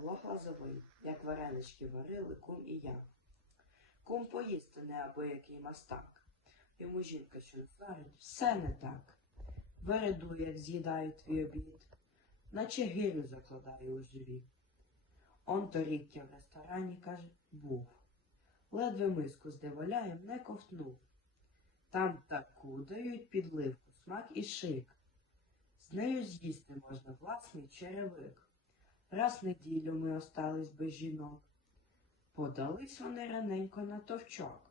Павло Глазовий, як варенички варили кум і я. Кум поїсти неабиякий мастак. Йому жінка що зварить, все не так. Вереду, як з'їдаю твій обід, наче гирю закладаю у живіт. Он торік я в ресторані, каже, був. Ледве миску з деволяєм не ковтнув. Там таку дають підливку, смак і шик. З нею з'їсти можна власний черевик. Раз неділю ми остались без жінок. Подались вони раненько на товчок.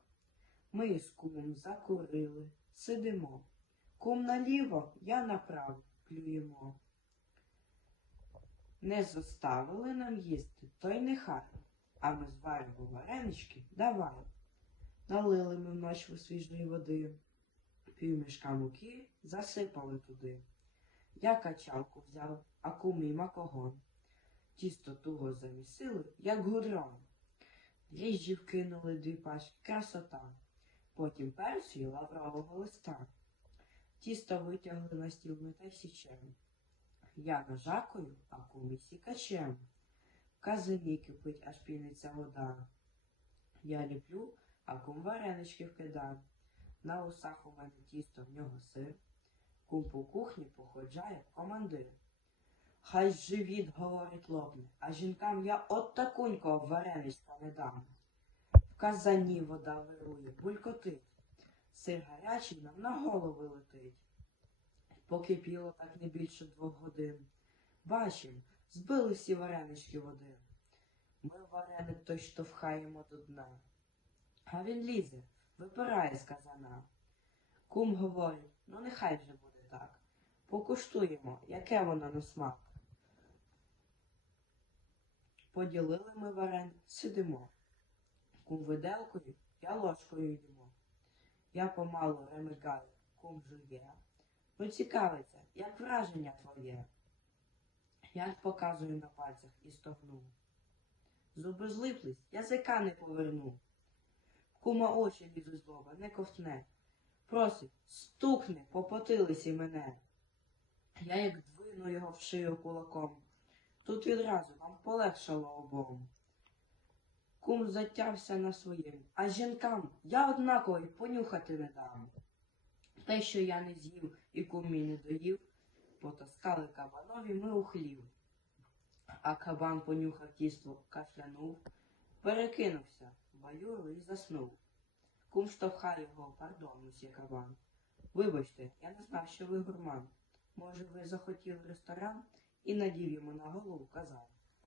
Ми із кумом закурили, сидимо. Кум наліво, я направо плюємо. Не заставили нам їсти, то й нехай, а ми зваримо варенички, давай. Налили ми в ночву свіжої води, півмішка муки засипали туди. Я качалку взяв, а кум мій макогон. Тісто туго замісили, як гудрон. Дріжджі вкинули дві пачки, красота. Потім перцю лаврового листа. Тісто витягли на стіл ми та січем. Я нажакою, а кум із сікачем. Казані кипить, аж піниться вода. Я ліплю, а кум варенички вкидав. На усах у мене тісто, в нього сир. Кум по кухні походжає командир. Хай живіт, говорить, лопне, а жінкам я от такунького вареничка не дам. В казані вода вирує, булькотить. Сир гарячий нам на голови летить. Покипіло так не більше двох годин. Бачим, збили всі варенички в один. Ми вареник той штовхаємо до дна. А він лізе, випирає з казана. Кум говорить, ну нехай вже буде так. Покуштуємо, яке воно на смак. Поділили ми варен, сидимо. Кум виделкою, я ложкою йдемо. Я помалу ремикаю, кум жує. Ну цікавиться, як враження твоє. Я показую на пальцях і стогну. Зуби злиплись, язика не поверну. Кума очі лізуть злоба, не ковтне. Просить, стукне, по потилиці мене. Я як двину його в шию кулаком. Тут відразу нам полегшало обом. Кум затявся на своїм, а жінкам я однаково й понюхати не дам. Те, що я не з'їв і кум мій не доїв, потаскали кабанові ми у хлів. А кабан понюхав тісто, кашлянув, перекинувся баюру і заснув. Кум штовхає його, пардон, мсьє кабан. Вибачте, я не знав, що ви гурман. Може, ви захотіли ресторан і надів йому на голову казан.